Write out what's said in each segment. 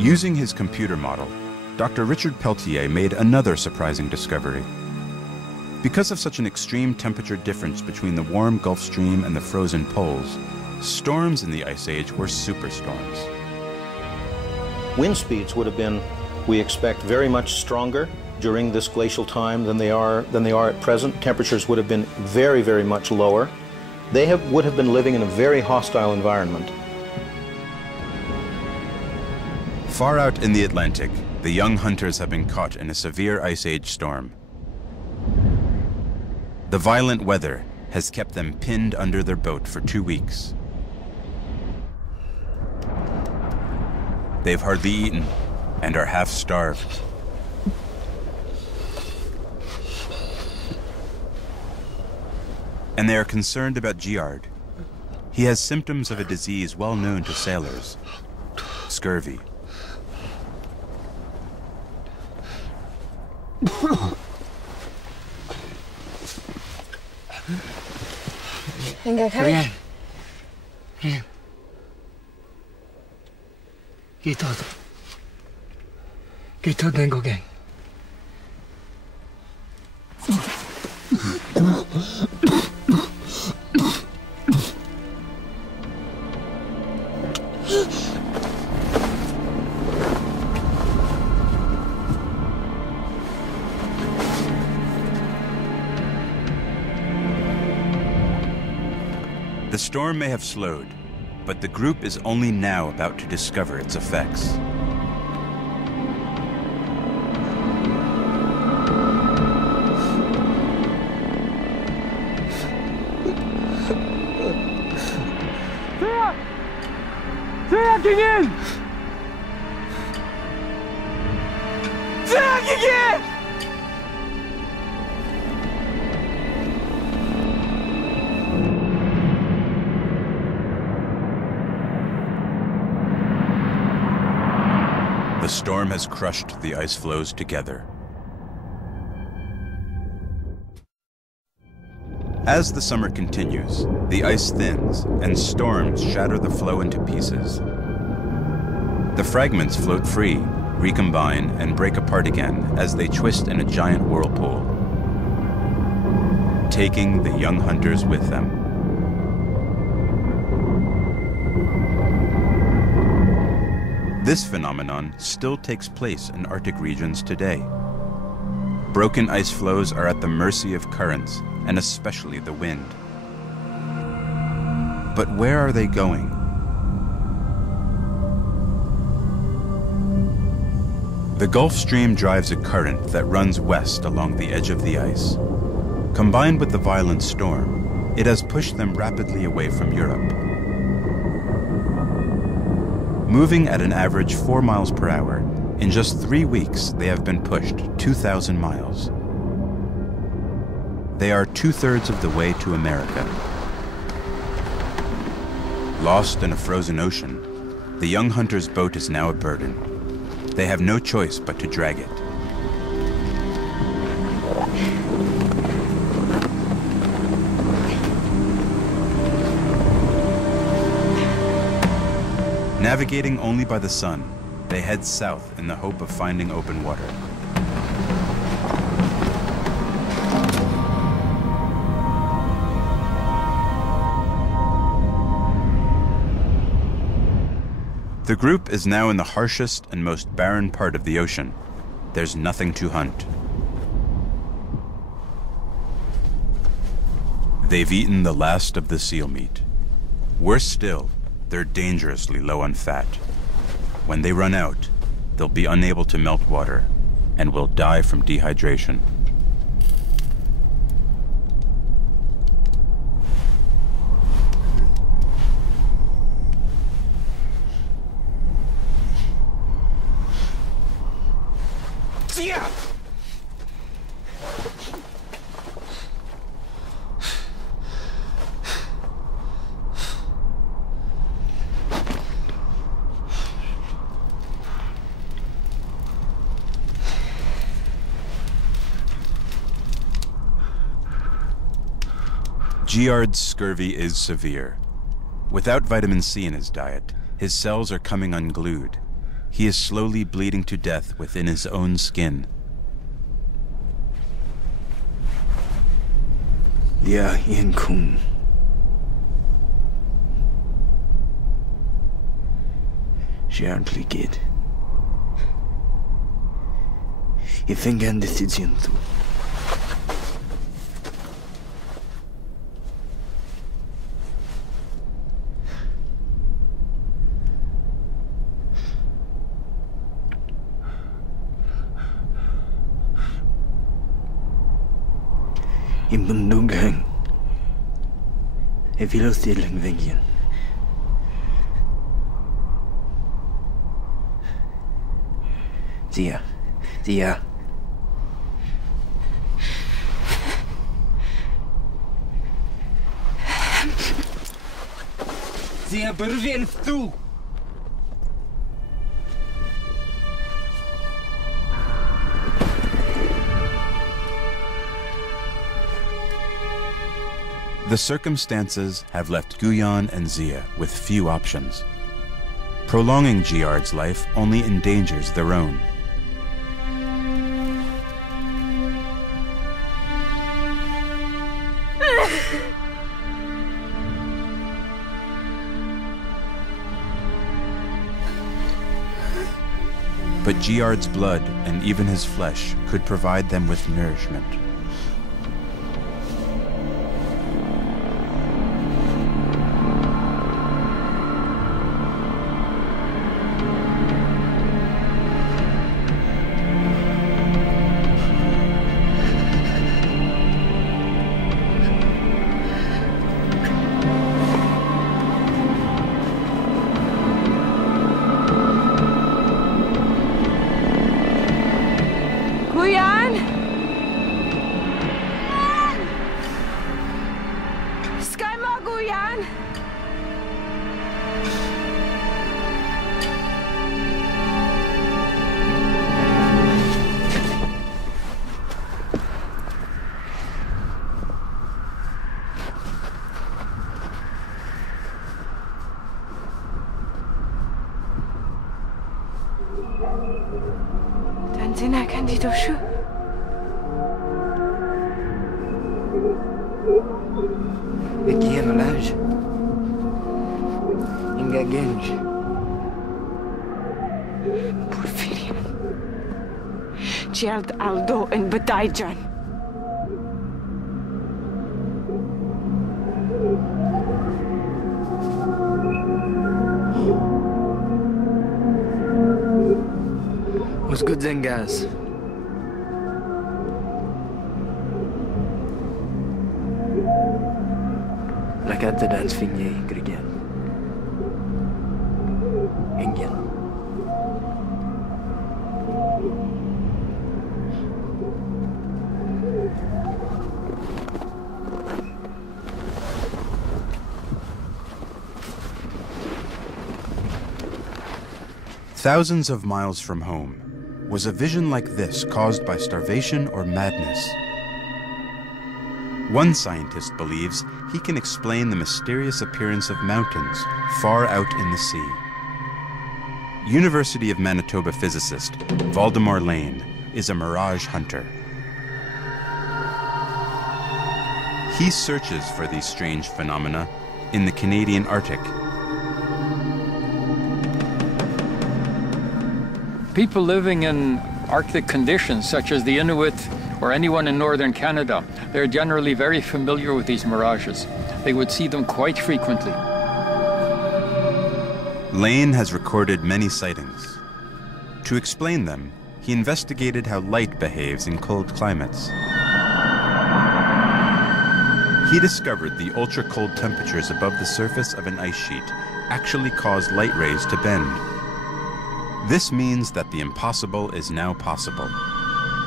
Using his computer model, Dr. Richard Peltier made another surprising discovery. Because of such an extreme temperature difference between the warm Gulf Stream and the frozen poles, storms in the Ice Age were superstorms. Wind speeds would have been, we expect, very much stronger during this glacial time than they are at present. Temperatures would have been very, very much lower. They would have been living in a very hostile environment. Far out in the Atlantic, the young hunters have been caught in a severe Ice Age storm. The violent weather has kept them pinned under their boat for 2 weeks. They've hardly eaten and are half starved. And they are concerned about Giard. He has symptoms of a disease well known to sailors, scurvy. Venga, Javi. Bien. Bien. Y todo. Que todo tengo que. The storm may have slowed, but the group is only now about to discover its effects. The storm has crushed the ice floes together. As the summer continues, the ice thins and storms shatter the floe into pieces. The fragments float free, recombine, and break apart again as they twist in a giant whirlpool, taking the young hunters with them. This phenomenon still takes place in Arctic regions today. Broken ice floes are at the mercy of currents, and especially the wind. But where are they going? The Gulf Stream drives a current that runs west along the edge of the ice. Combined with the violent storm, it has pushed them rapidly away from Europe. Moving at an average 4 miles per hour, in just 3 weeks they have been pushed 2,000 miles. They are 2/3 of the way to America. Lost in a frozen ocean, the young hunter's boat is now a burden. They have no choice but to drag it. Navigating only by the sun, they head south in the hope of finding open water. The group is now in the harshest and most barren part of the ocean. There's nothing to hunt. They've eaten the last of the seal meat. Worse still, they're dangerously low on fat. When they run out, they'll be unable to melt water and will die from dehydration. Giard's scurvy is severe. Without vitamin C in his diet, his cells are coming unglued. he is slowly bleeding to death within his own skin. Ja, Ian Kung. Gently, kid. You think I'm decision too. Im Bundugang. If you lost the Lingvigian. Zia. Zia. Zia, berwien tu! The circumstances have left Guyan and Zia with few options. Prolonging Giard's life only endangers their own. But Giard's blood and even his flesh could provide them with nourishment. Aqui é no laje. Engaguenge. Porfirio. Giard Aldo and Badaijan. Os good Zengas. Lakad dance finye Grigan. Ingen. Thousands of miles from home, was a vision like this caused by starvation or madness? One scientist believes he can explain the mysterious appearance of mountains far out in the sea. University of Manitoba physicist Valdemar Lane is a mirage hunter. He searches for these strange phenomena in the Canadian Arctic. People living in Arctic conditions, such as the Inuit or anyone in northern Canada, they're generally very familiar with these mirages. They would see them quite frequently. Lane has recorded many sightings. To explain them, he investigated how light behaves in cold climates. He discovered the ultra-cold temperatures above the surface of an ice sheet actually cause light rays to bend. This means that the impossible is now possible.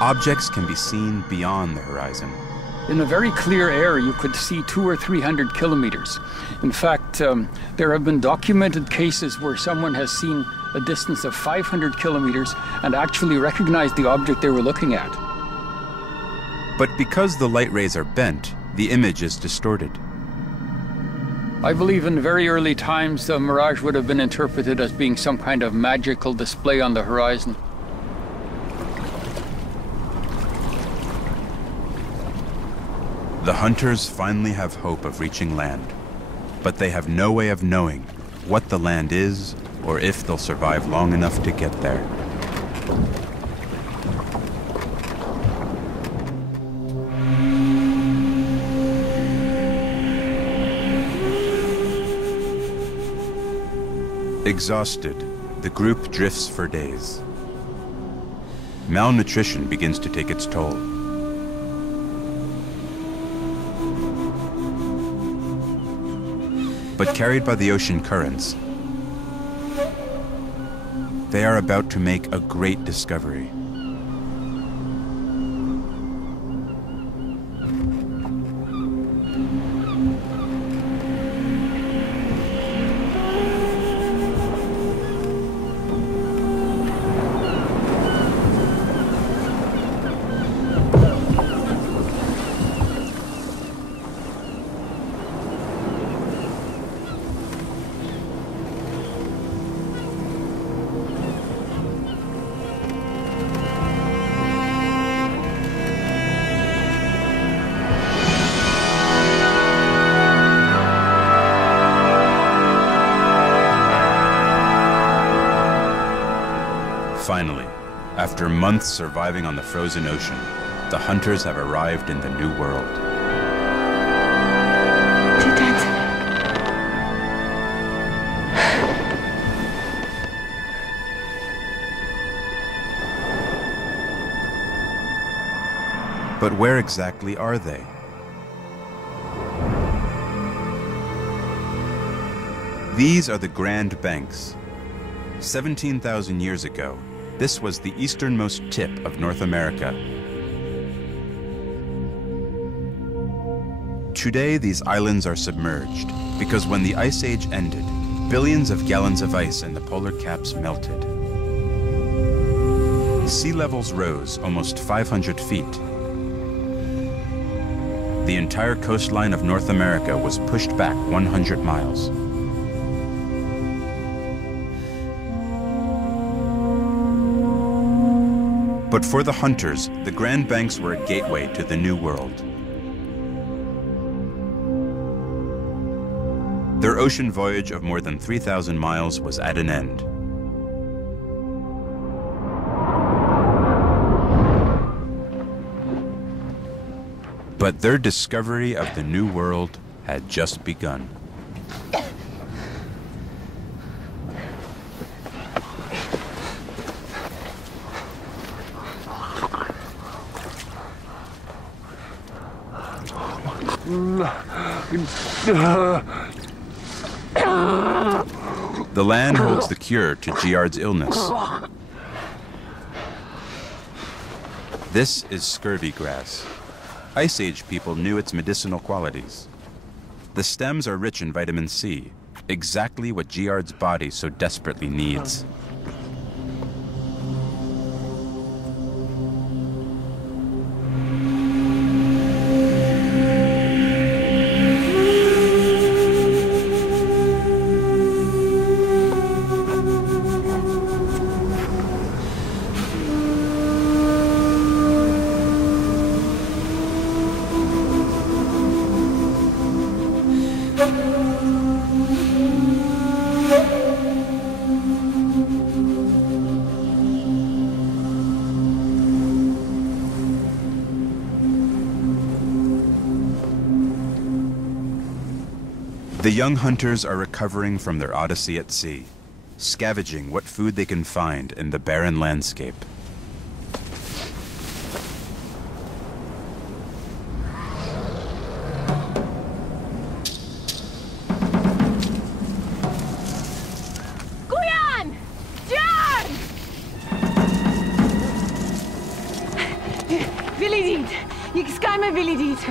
Objects can be seen beyond the horizon. In a very clear air, you could see 200 or 300 kilometers. In fact, there have been documented cases where someone has seen a distance of 500 kilometers and actually recognized the object they were looking at. But because the light rays are bent, the image is distorted. I believe in very early times the mirage would have been interpreted as being some kind of magical display on the horizon. The hunters finally have hope of reaching land, but they have no way of knowing what the land is or if they'll survive long enough to get there. Exhausted, the group drifts for days. Malnutrition begins to take its toll. But carried by the ocean currents, they are about to make a great discovery. Finally, after months surviving on the frozen ocean, the hunters have arrived in the New World. But where exactly are they? These are the Grand Banks. 17,000 years ago, this was the easternmost tip of North America. Today, these islands are submerged because when the Ice Age ended, billions of gallons of ice in the polar caps melted. Sea levels rose almost 500 feet. The entire coastline of North America was pushed back 100 miles. But for the hunters, the Grand Banks were a gateway to the New World. Their ocean voyage of more than 3,000 miles was at an end. But their discovery of the New World had just begun. The land holds the cure to Giard's illness. This is scurvy grass. Ice Age people knew its medicinal qualities. The stems are rich in vitamin C, exactly what Giard's body so desperately needs. The young hunters are recovering from their odyssey at sea, scavenging what food they can find in the barren landscape. Kuyan! Jan! Willi dit. Ik ska med Willi dit.